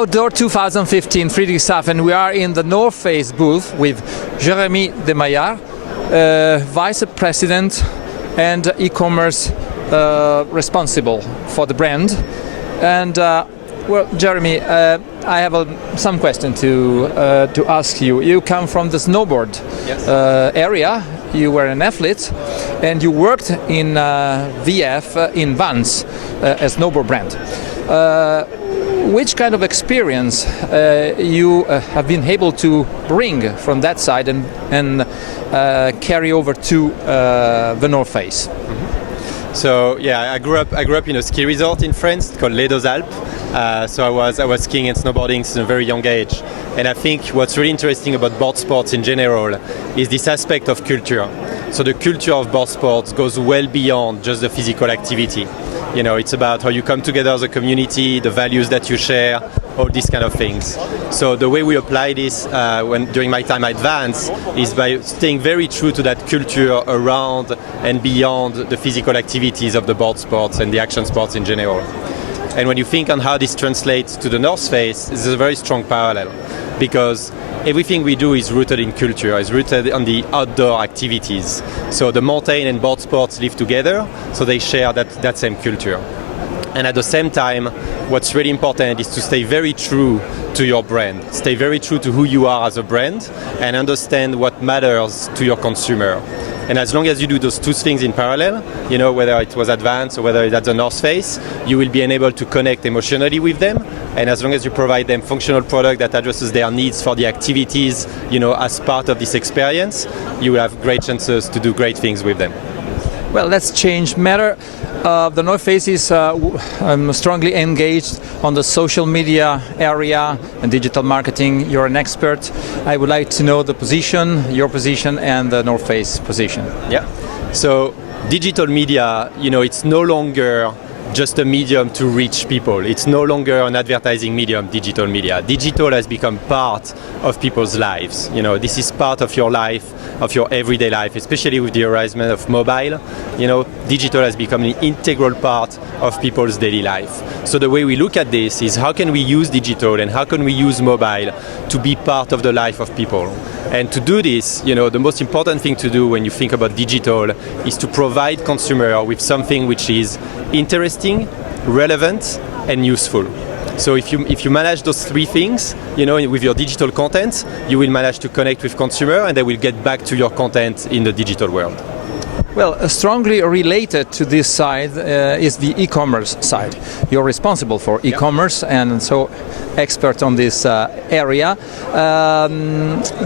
Outdoor 2015 Friedrichshafen. We are in the North Face booth with Jeremy De Maillard, Vice President and e-commerce responsible for the brand. And well, Jeremy, I have some question to ask you. You come from the snowboard area. You were an athlete, and you worked in VF in Vans, a snowboard brand. Which kind of experience you have been able to bring from that side and carry over to the North Face? So yeah, I grew up in a ski resort in France called Les Deux Alpes. So I was skiing and snowboarding since a very young age. And I think what's really interesting about board sports in general is this aspect of culture. So the culture of board sports goes well beyond just the physical activity. You know, it's about how you come together as a community, the values that you share, all these kind of things. So the way we apply this during my time at Vans is by staying very true to that culture around and beyond the physical activities of the board sports and the action sports in general. And when you think on how this translates to the North Face, there's a very strong parallel, because everything we do is rooted in culture, is rooted on the outdoor activities. So the mountain and board sports live together, so they share that same culture. And at the same time, what's really important is to stay very true to your brand, stay very true to who you are as a brand, and understand what matters to your consumer. And as long as you do those two things in parallel, you know, whether it was at Vans or whether it's at the North Face, you will be able to connect emotionally with them. And as long as you provide them functional product that addresses their needs for the activities, you know, as part of this experience, you will have great chances to do great things with them. Well, let's change matter. The North Face is strongly engaged on the social media area and digital marketing. You're an expert. I would like to know the position, your position, and the North Face position. Yeah. So digital media, you know, it's no longer just a medium to reach people. It's no longer an advertising medium, digital media. Digital has become part of people's lives. You know, this is part of your life, of your everyday life, especially with the rise of mobile. You know, digital has become an integral part of people's daily life. So the way we look at this is how can we use digital and how can we use mobile to be part of the life of people? And to do this, you know, the most important thing to do when you think about digital is to provide consumer with something which is interesting, relevant, and useful. So if you manage those three things, you know, with your digital content, you will manage to connect with consumer, and they will get back to your content in the digital world. Well, strongly related to this side is the e-commerce side. You're responsible for e-commerce and so expert on this area.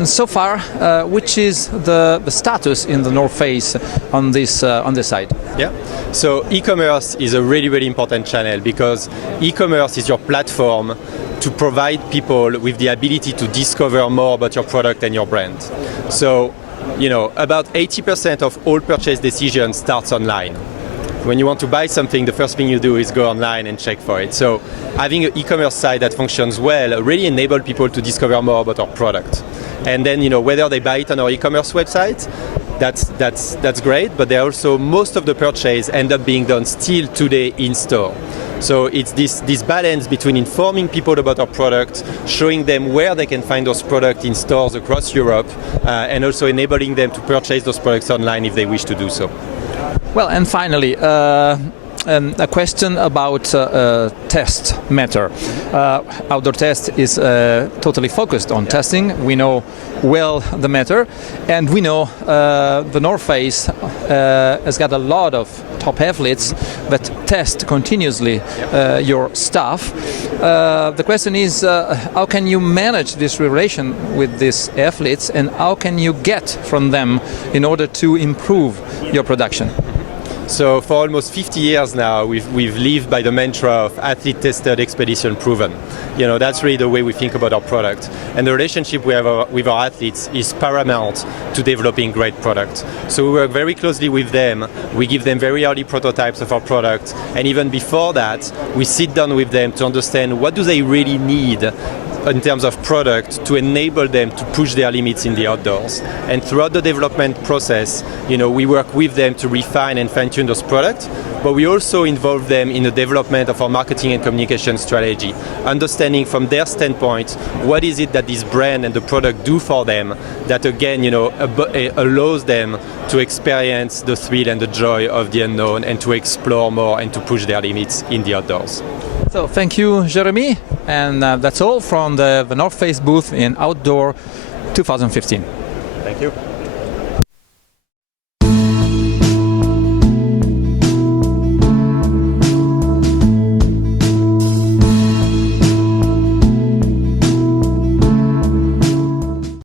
So far, which is the status in the North Face on this side? Yeah. So e-commerce is a really, really important channel, because e-commerce is your platform to provide people with the ability to discover more about your product and your brand. So, you know, about 80% of all purchase decisions starts online. When you want to buy something, the first thing you do is go online and check for it. So having an e-commerce site that functions well really enables people to discover more about our product. And then, you know, whether they buy it on our e-commerce website, that's great, but also most of the purchase end up being done still today in store. So it's this balance between informing people about our product, showing them where they can find those products in stores across Europe, and also enabling them to purchase those products online if they wish to do so. Well, and finally, a question about test matter. Outdoor Test is totally focused on testing. We know well the matter, and we know the North Face has got a lot of top athletes that test continuously your stuff. The question is, how can you manage this relation with these athletes, and how can you get from them in order to improve your production? So for almost 50 years now, we've lived by the mantra of athlete tested, expedition proven. You know, that's really the way we think about our product. And the relationship we have with our athletes is paramount to developing great product. So we work very closely with them. We give them very early prototypes of our product. And even before that, we sit down with them to understand what do they really need in terms of product to enable them to push their limits in the outdoors. And throughout the development process, you know, we work with them to refine and fine-tune those products. but we also involve them in the development of our marketing and communication strategy, understanding from their standpoint what is it that this brand and the product do for them that again, allows them to experience the thrill and the joy of the unknown and to explore more and to push their limits in the outdoors. So thank you, Jeremy, and that's all from the North Face booth in Outdoor 2015. Thank you.